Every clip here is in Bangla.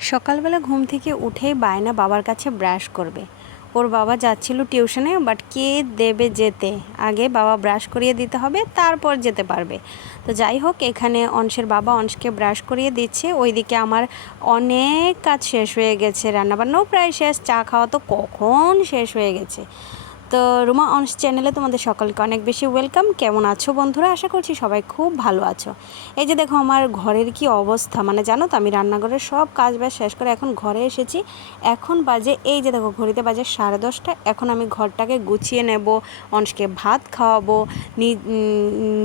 সকালবেলা ঘুম থেকে উঠেই বায়না বাবার কাছে ব্রাশ করবে। ওর বাবা যাচ্ছিল টিউশনে, বাট কে দেবে যেতে? আগে বাবা ব্রাশ করিয়ে দিতে হবে, তারপর যেতে পারবে। তো যাই হোক, এখানে অংশের বাবা অংশকে ব্রাশ করিয়ে দিচ্ছে। ওইদিকে আমার অনেক কাজ শেষ হয়ে গেছে, রান্নাবান্নাও প্রায় শেষ, চা খাওয়া তো কখন শেষ হয়ে গেছে। তো রুমা অনস চ্যানেলে তোমাদের সকলকে অনেক বেশি ওয়েলকাম। কেমন আছো বন্ধুরা? আশা করছি সবাই খুব ভালো আছো। এই যে দেখো, আমার ঘরের কি অবস্থা? মানে জানো তো, আমি রান্নাঘরের সব কাজ বাজ শেষ করে এখন ঘরে এসেছি। এখন বাজে, এই যে দেখো, ঘড়িতে বাজে সাড়ে দশটা। এখন আমি ঘরটাকে গুছিয়ে নেব, অনসকে ভাত খাওয়াবো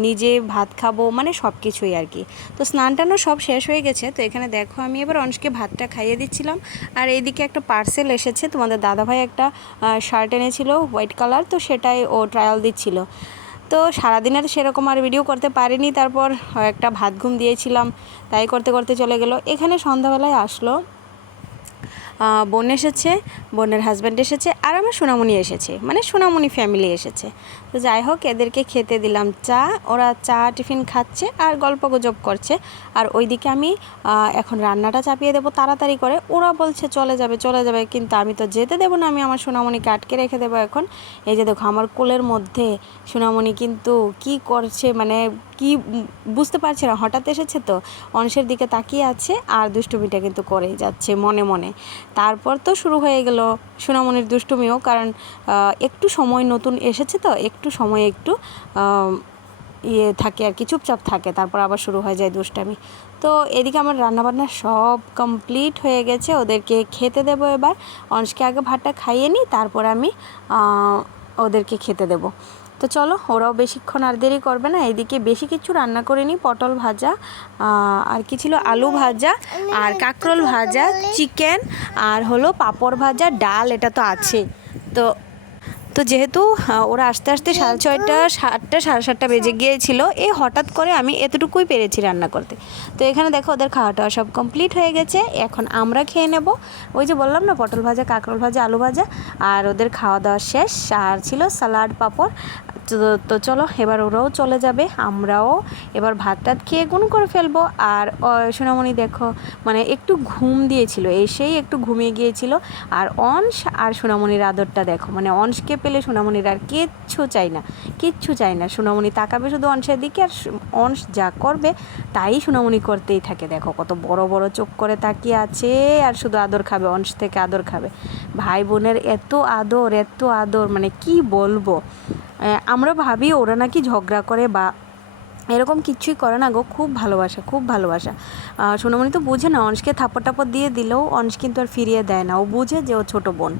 নিজে ভাত খাব মানে সব কিছুই আর কি। তো স্নান টানও সব শেষ হয়ে গেছে। তো এখানে দেখো, আমি এবার অনসকে ভাতটা খাইয়ে দিচ্ছিলাম। আর এইদিকে একটা পার্সেল এসেছে। তোমাদের দাদাভাই একটা শার্ট এনেছিল, হোয়াইট কালার তো সেটাই ও ট্রায়াল দিচ্ছিল। তো সারাদিনের সেরকম আর ভিডিও করতে পারিনি, তারপর একটা ভাত ঘুম দিয়েছিলাম, তাই করতে করতে চলে গেল। এখানে সন্ধ্যাবেলায় আসলো। বোন এসেছে, বোনের হাজব্যান্ড এসেছে, আর আমার সোনামণি এসেছে মানে সোনামণি ফ্যামিলি এসেছে। তো যাই হোক, এদেরকে খেতে দিলাম চা, ওরা চা, টিফিন খাচ্ছে আর গল্প গুজব করছে। আর ওইদিকে আমি এখন রান্নাটা চাপিয়ে দেবো তাড়াতাড়ি করে। ওরা বলছে, চলে যাবে চলে যাবে। কিন্তু আমি তো যেতে দেবো না, আমি আমার সোনামণিকে আটকে রেখে দেবো এখন। এই যে দেখো, আমার কোলের মধ্যে সোনামণি কিন্তু কি করছে মানে কি বুঝতে পারছে না, হঠাৎ এসেছে তো। অংশের দিকে তাকিয়ে আছে আর দুষ্টুমিটা কিন্তু করেই যাচ্ছে মনে মনে। তারপর তো শুরু হয়ে গেল সোনামণির দুষ্টুমিও, কারণ একটু সময় নতুন এসেছে তো, একটু সময় একটু ইয়ে থাকে আর কি, চুপচাপ থাকে, তারপর আবার শুরু হয়ে যায় দুষ্টামি। তো এদিকে আমার রান্নাবান্না সব কমপ্লিট হয়ে গেছে, ওদেরকে খেতে দেবো এবার, অংশকে আগে ভাতটা খাইয়ে নিই, তারপর আমি ওদেরকে খেতে দেবো। তো চলো, ওরাও বেশিক্ষণ আর দেরি করবে না। এদিকে বেশি কিছু রান্না করে নিই পটল ভাজা আর কি ছিল? আলু ভাজা, আর কাঁকরোল ভাজা, চিকেন, আর হলো পাঁপড় ভাজা, ডাল, এটা তো আছে তো তো যেহেতু ওরা আস্তে আস্তে সাড়ে ছয়টা, সাতটা, সাড়ে সাতটা বেজে গিয়েছিল এই হঠাৎ করে আমি এতটুকুই পেরেছি রান্না করতে। তো এখানে দেখো, ওদের খাওয়া টাওয়া সব কমপ্লিট হয়ে গেছে, এখন আমরা খেয়ে নেব। ওই যে বললাম না, পটল ভাজা, কাঁকরোল ভাজা, আলু ভাজা, আর ওদের খাওয়া দাওয়া শেষ, আর ছিল সালাড, পাঁপড় তো চলো, এবার ওরাও চলে যাবে, আমরাও এবার ভাত টাত খেয়ে গুণ করে ফেলব। আর সোনামণি দেখো মানে একটু ঘুম দিয়েছিল, এসেই একটু ঘুমিয়ে গিয়েছিল। আর অংশ আর সোনামণির আদরটা দেখো মানে অংশকে পেলে সোনামণির আর কিচ্ছু চাই না, কিচ্ছু চাই না। সোনামণি তাকাবে শুধু অংশের দিকে, আর অংশ যা করবে তাই সোনামণি করতেই থাকে। দেখো কত বড় বড় চোখ করে তাকিয়ে আছে, আর শুধু আদর খাবে অংশ থেকে আদর খাবে। ভাই বোনের এত আদর এত আদর মানে কি বলব? আমরা ভাবি ওরা নাকি ঝগড়া করে বা এরকম কিচ্ছুই করে না গো, খুব ভালোবাসা খুব ভালোবাসা। সোনামণি তো বুঝে না অংশকে থাপড় টাপড় দিয়ে দিলেও অংশ কিন্তু আর ফিরিয়ে দেয় না। ও বুঝে যে ও ছোটো বোন।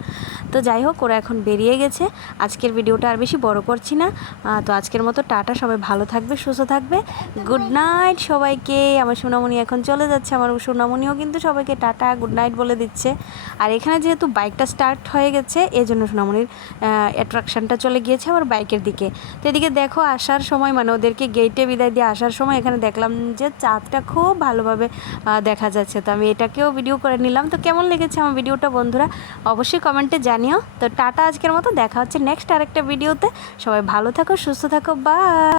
তো যাই হোক, ওরা এখন বেরিয়ে গেছে। আজকের ভিডিওটা আর বেশি বড় করছি না। তো আজকের মতো টাটা, সবাই ভালো থাকবে, সুস্থ থাকবে। গুড নাইট সবাইকে। আমার সোনামণি এখন চলে যাচ্ছে, আমার সোনামণিও কিন্তু সবাইকে টাটা গুড নাইট বলে দিচ্ছে। আর এখানে যেহেতু বাইকটা স্টার্ট হয়ে গেছে এই জন্য সোনামণির অ্যাট্রাকশনটা চলে গিয়েছে আমার বাইকের দিকে। তো এদিকে দেখো, আসার সময় মানে ওদেরকে গেটে বিদায় দিয়ে আসার সময় এখানে দেখলাম যে চাঁদটা খুব ভালোভাবে দেখা যাচ্ছে। তো আমি এটাকেও ভিডিও করে নিলাম। তো কেমন লেগেছে আমার ভিডিওটা বন্ধুরা? অবশ্যই কমেন্টে জানিও। তো টাটা আজকের মতো। দেখা হচ্ছে নেক্সট আরেকটা ভিডিওতে সবাই ভালো থাকো, সুস্থ থাকো। বা